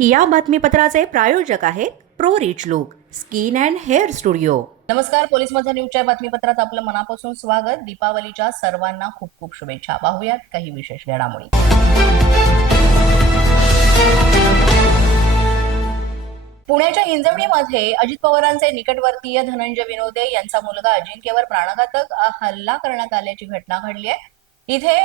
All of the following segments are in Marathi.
या बातमीपत्राचे प्रायोजक आहेत pro rich look skin and hair studio. नमस्कार पोलीस माझा न्यूजच्या बातमीपत्रात आपलं मनापासून स्वागत. दीपावलीच्या सर्वांना खूप खूप शुभेच्छा. पाहूयात काही विशेष घडामोडी. पुण्याच्या हिंजवडीमध्ये अजित पवारांचे निकटवर्तीय धनंजय विनोदे यांचा मुलगा अजिंक्यवर प्राणघातक हल्ला करण्यात आल्याची घटना घडली आहे. इथे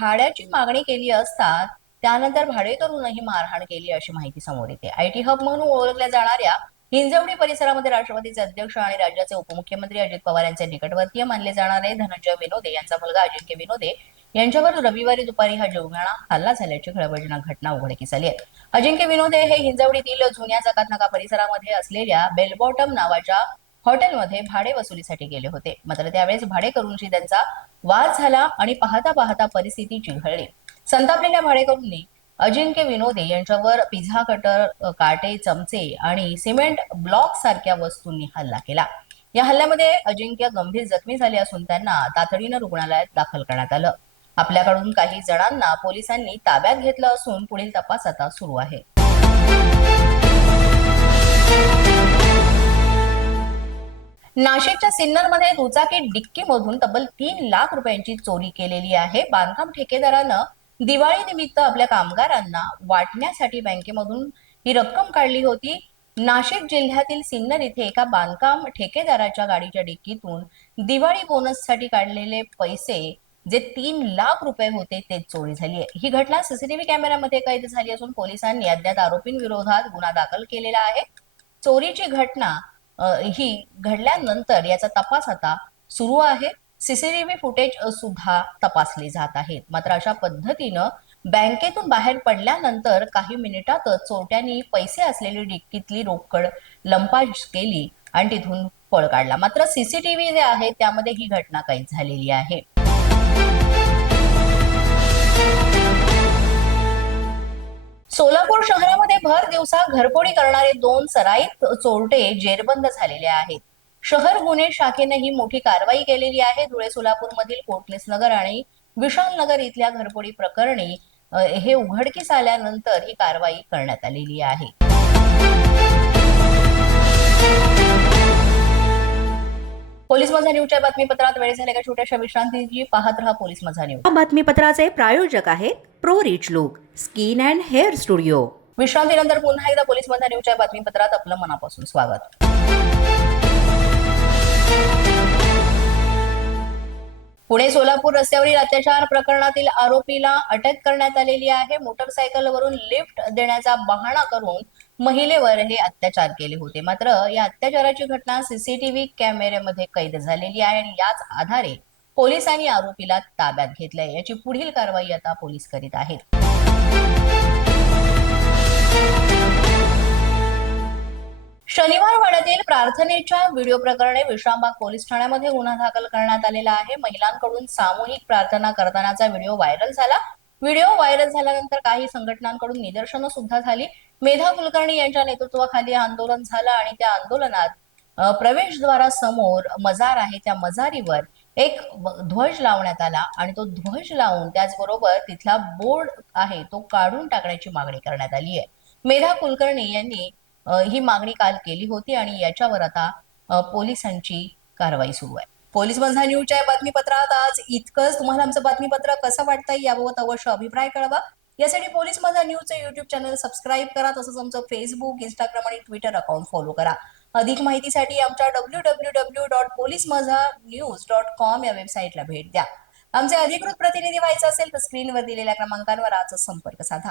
भाड्याची मागणी केली असता त्यानंतर भाडेकरूनही मारहाण केली अशी माहिती समोर येते. आयटी हब म्हणून ओळखल्या जाणाऱ्या हिंजवडी परिसरामध्ये राष्ट्रवादीचे अध्यक्ष आणि राज्याचे उपमुख्यमंत्री अजित पवार यांचे निकटवर्तीय मानले जाणारे धनंजय विनोदे यांचा मुलगा अजिंक्य विनोदे यांच्यावर रविवारी दुपारी हा जीवघाणा हल्ला झाल्याची खळबळजनक घटना उघडकीस आली आहे. अजिंक्य विनोदे हे हिंजवडीतील जुन्या जकातनाका परिसरामध्ये असलेल्या बेलबॉटम नावाच्या हॉटेलमध्ये भाडे वसुलीसाठी गेले होते. मात्र त्यावेळेस भाडेकरूंशी त्यांचा वाद झाला आणि पाहता पाहता परिस्थिती चिघळली. संतापलेल्या भाडेकरूंनी अजिंक्य विनोदे यांच्यावर पिझ्झा कटर काटे चमचे आणि सिमेंट ब्लॉक सारख्या वस्तूंनी हल्ला केला. या हल्ल्यामध्ये अजिंक्य गंभीर जखमी झाले असून त्यांना तातडीनं रुग्णालयात दाखल करण्यात आलं. आपल्याकडून काही जणांना पोलिसांनी ताब्यात घेतलं असून पुढील तपास आता सुरू आहे. नाशिकच्या सिन्नरमध्ये दुचाकी डिक्कीमधून तब्बल तीन लाख रुपयांची चोरी केलेली आहे. बांधकाम ठेकेदारानं दिवाळी निमित्त आपल्या कामगारांना वाटण्यासाठी बँकेमधून ही रक्कम काढली होती. नाशिक जिल्ह्यातील सिन्नर इथे एका बांधकाम ठेकेदाराच्या गाडीच्या डिक्कीतून दिवाळी बोनससाठी काढलेले पैसे जे तीन लाख रुपये होते ते चोरी झाली आहे. ही घटना सीसीटीव्ही कॅमेऱ्यामध्ये कैद झाली असून पोलिसांनी अद्याप आरोपींविरोधात गुन्हा दाखल केलेला आहे. चोरीची घटना ही घडल्यानंतर याचा तपास आता सुरू आहे. सीसीटीव्ही फुटेज सुद्धा तपासले जात आहेत. मात्र अशा पद्धतीनं बँकेतून बाहेर पडल्यानंतर काही मिनिटातच चोरट्यांनी पैसे असलेली डिक्कीतली रोकड लंपास केली आणि तिथून पळ काढला. मात्र सीसीटीव्ही जे आहे त्यामध्ये ही घटना कैद झालेली आहे. सोलापूर शहरामध्ये भर दिवसा घरफोडी करणारे दोन सराईत चोरटे जेरबंद झालेले आहेत. शहर गुन्हे शाखेने ही मोठी कारवाई केलेली आहे. धुळे सोलापूर मधील कोटणीस नगर आणि विशाल नगर इथल्या घरफोडी प्रकरणी हे उघडकीस आल्यानंतर ही कारवाई करण्यात आलेली आहे. पोलीस माझा न्यूजच्या बातमीपत्रात वेळ झाल्या का छोट्याशा विश्रांतीची पाहत रहा पोलीस माझा न्यूज बातमीपत्राचे प्रायोजक आहेत pro rich look skin and hair studio. विश्रांतीनंतर पुन्हा एकदा पोलीस माझा न्यूजच्या बातमीपत्रात आपलं मनापासून स्वागत. पुणे सोलापूर रस्त्यावरील अत्याचार प्रकरणातील आरोपीला अटक करण्यात आलेली आहे. मोटरसायकलवरून लिफ्ट देण्याचा बहाणा करून महिलेवर हे अत्याचार केले होते. मात्र या अत्याचाराची घटना सीसीटीव्ही कॅमेऱ्यामध्ये कैद झालेली आहे आणि याच आधारे पोलिसांनी आरोपीला ताब्यात घेतलंय. याची पुढील कारवाई आता पोलीस करीत आहेत. शनिवार वाड्यातील प्रार्थनेच्या व्हिडिओ प्रकरणी विश्रामबाग पोलीस ठाण्यामध्ये गुन्हा दाखल करण्यात आलेला आहे. महिलांकडून सामूहिक प्रार्थना करतानाचा व्हिडिओ व्हायरल झाला. व्हिडिओ व्हायरल झाल्यानंतर काही संघटनांकडून निदर्शनं सुद्धा झाली. मेधा कुलकर्णी यांच्या नेतृत्वाखाली आंदोलन झालं आणि त्या आंदोलनात प्रवेशद्वारासमोर मजार आहे. त्या मजारीवर एक ध्वज लावण्यात आला आणि तो ध्वज लावून त्याचबरोबर तिथला बोर्ड आहे तो काढून टाकण्याची मागणी करण्यात आली आहे. मेधा कुलकर्णी यांनी ही मागणी काल केली होती आणि याच्यावर आता पोलिसांची कारवाई सुरू आहे. पोलीस माझा न्यूजच्या बातमीपत्रात आज इतकंच. तुम्हाला आमचं बातमीपत्र कसं वाटतंय याबाबत अवश्य अभिप्राय कळवा. यासाठी पोलीस माझा न्यूजचं युट्यूब चॅनल सबस्क्राईब करा तसंच आमचं फेसबुक इंस्टाग्राम आणि ट्विटर अकाउंट फॉलो करा. अधिक माहितीसाठी आमच्या W W W dot police माझा न्यूज डॉट कॉम या वेबसाईटला भेट द्या. आमचे अधिकृत प्रतिनिधी व्हायचं असेल तर स्क्रीनवर दिलेल्या क्रमांकांवर आजच संपर्क साधा.